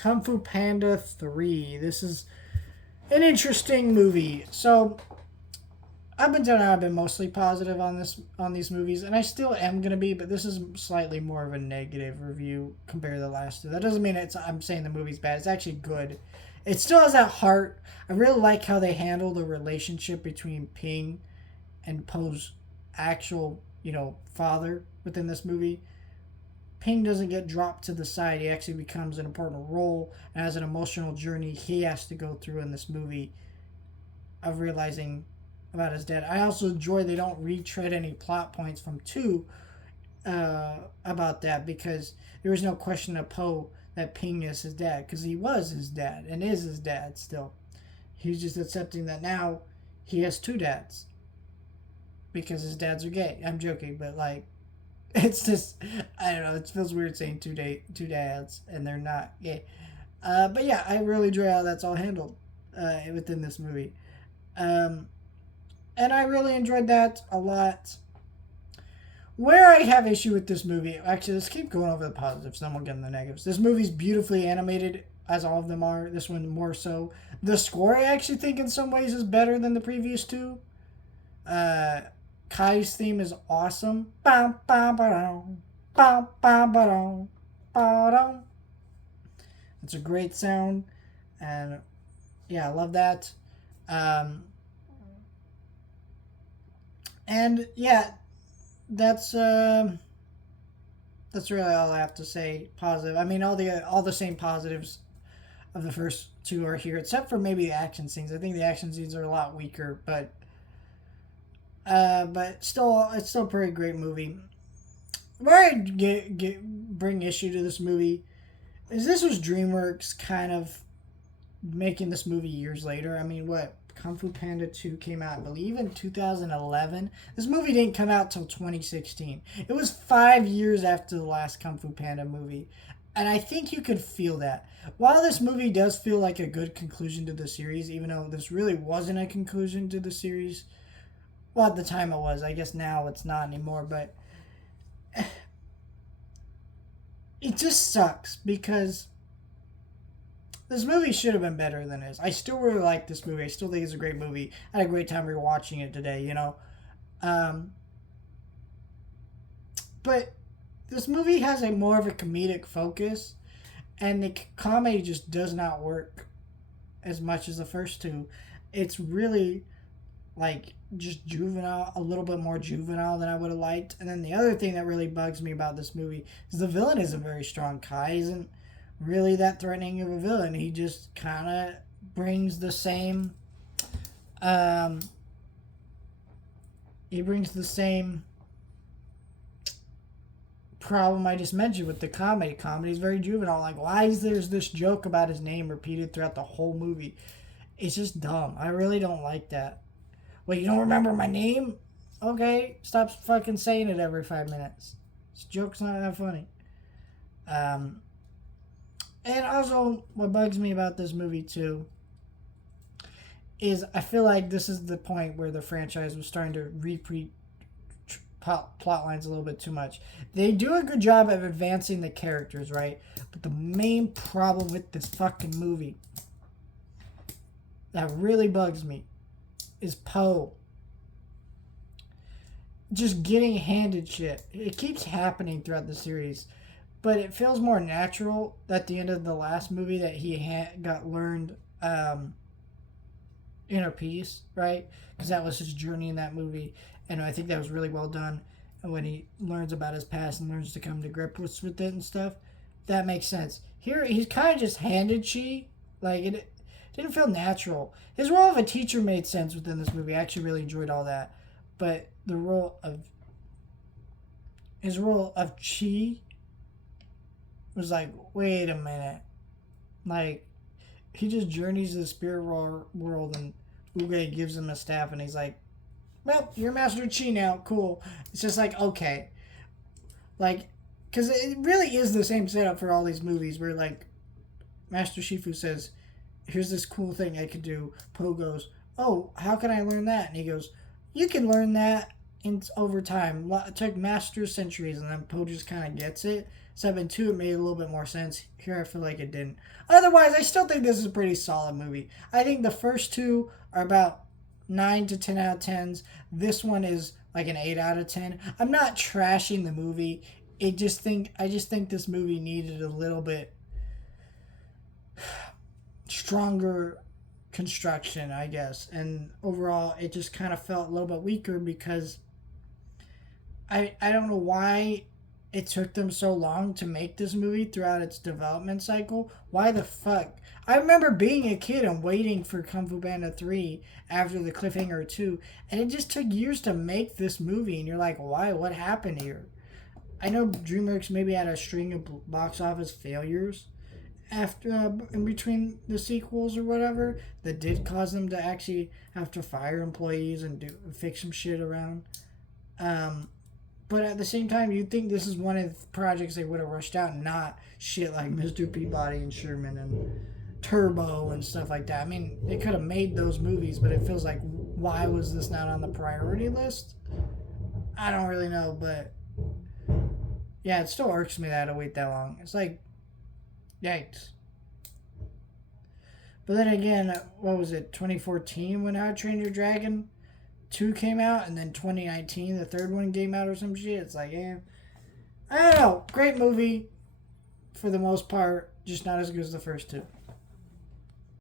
Kung Fu Panda 3. This is an interesting movie. So, up until now, I've been mostly positive on these movies, and I still am gonna be. But this is slightly more of a negative review compared to the last two. That doesn't mean I'm saying the movie's bad. It's actually good. It still has that heart. I really like how they handle the relationship between Ping and Poe's actual, father within this movie. Ping doesn't get dropped to the side. He actually becomes an important role and has an emotional journey he has to go through in this movie of realizing about his dad. I also enjoy they don't retread any plot points from 2 about that, because there was no question of Poe that Ping is his dad, because he was his dad and is his dad still. He's just accepting that now he has 2 dads because his dads are gay. I'm joking, but like, it's just, I don't know. It feels weird saying two dads and they're not gay. But yeah, I really enjoy how that's all handled within this movie. Um, and I really enjoyed that a lot. Where I have issue with this movie, actually, let's keep going over the positives, then we'll get into the negatives. This movie's beautifully animated, as all of them are. This one more so. The score, I actually think, in some ways, is better than the previous 2. Kai's theme is awesome. It's a great sound, and yeah, I love that. Um, and yeah, that's that's really all I have to say. Positive. I mean, all the same positives of the first 2 are here, except for maybe the action scenes. I think the action scenes are a lot weaker, but still, it's still a pretty great movie. Where I bring issue to this movie is this was DreamWorks kind of making this movie years later. I mean, what, Kung Fu Panda 2 came out, I believe, in 2011. This movie didn't come out till 2016. It was 5 years after the last Kung Fu Panda movie. And I think you could feel that. While this movie does feel like a good conclusion to the series, even though this really wasn't a conclusion to the series, well, at the time it was. I guess now it's not anymore, but it just sucks because this movie should have been better than this. I still really like this movie. I still think it's a great movie. I had a great time rewatching it today. Um, but this movie has a more of a comedic focus, and the comedy just does not work as much as the first 2. It's really like just juvenile, a little bit more juvenile than I would have liked. And then the other thing that really bugs me about this movie is the villain isn't very strong. Kai isn't really that threatening of a villain. He just kind of brings the same he brings the same problem I just mentioned with the comedy. Comedy is very juvenile. Like, why is there's this joke about his name repeated throughout the whole movie? It's just dumb. I really don't like that. Wait, you don't remember my name? Okay, stop fucking saying it every 5 minutes. This joke's not that funny. And also, what bugs me about this movie too is I feel like this is the point where the franchise was starting to repeat plot lines a little bit too much. They do a good job of advancing the characters, right? But the main problem with this fucking movie that really bugs me is Poe just getting handed shit. It keeps happening throughout the series, but it feels more natural at the end of the last movie that he got learned inner peace, right? Because that was his journey in that movie, and I think that was really well done. And when he learns about his past and learns to come to grips with it and stuff, that makes sense. Here, he's kind of just handed chi. Like, it didn't feel natural. His role of a teacher made sense within this movie. I actually really enjoyed all that. But his role of chi was like, wait a minute. Like, he just journeys to the spirit world, and Uge gives him a staff, and he's like, well, you're Master Chi now. Cool. It's just like, okay. Like, because it really is the same setup for all these movies where, like, Master Shifu says, here's this cool thing I could do. Poe goes, oh, how can I learn that? And he goes, you can learn that over time. It took masters centuries, and then Poe just kind of gets it. Step in 2, it made a little bit more sense. Here, I feel like it didn't. Otherwise, I still think this is a pretty solid movie. I think the first two are about 9 to 10 out of 10s. This one is like an 8 out of 10. I'm not trashing the movie. I just think this movie needed a little bit stronger construction, I guess. And overall, it just kind of felt a little bit weaker because I don't know why it took them so long to make this movie throughout its development cycle. Why the fuck? I remember being a kid and waiting for Kung Fu Panda 3 after the cliffhanger 2, and it just took years to make this movie, and you're like, why? What happened here? I know DreamWorks maybe had a string of box office failures after in between the sequels or whatever that did cause them to actually have to fire employees and fix some shit around. But at the same time, you'd think this is one of the projects they would have rushed out, and not shit like Mr. Peabody and Sherman and Turbo and stuff like that. I mean, they could have made those movies, but it feels like, why was this not on the priority list? I don't really know, but yeah, it still irks me that I had to wait that long. It's like, yikes. But then again, what was it, 2014 when How to Train Your Dragon 2 came out, and then 2019 the third one came out or some shit. It's like, I don't know. Great movie for the most part, just not as good as the first two.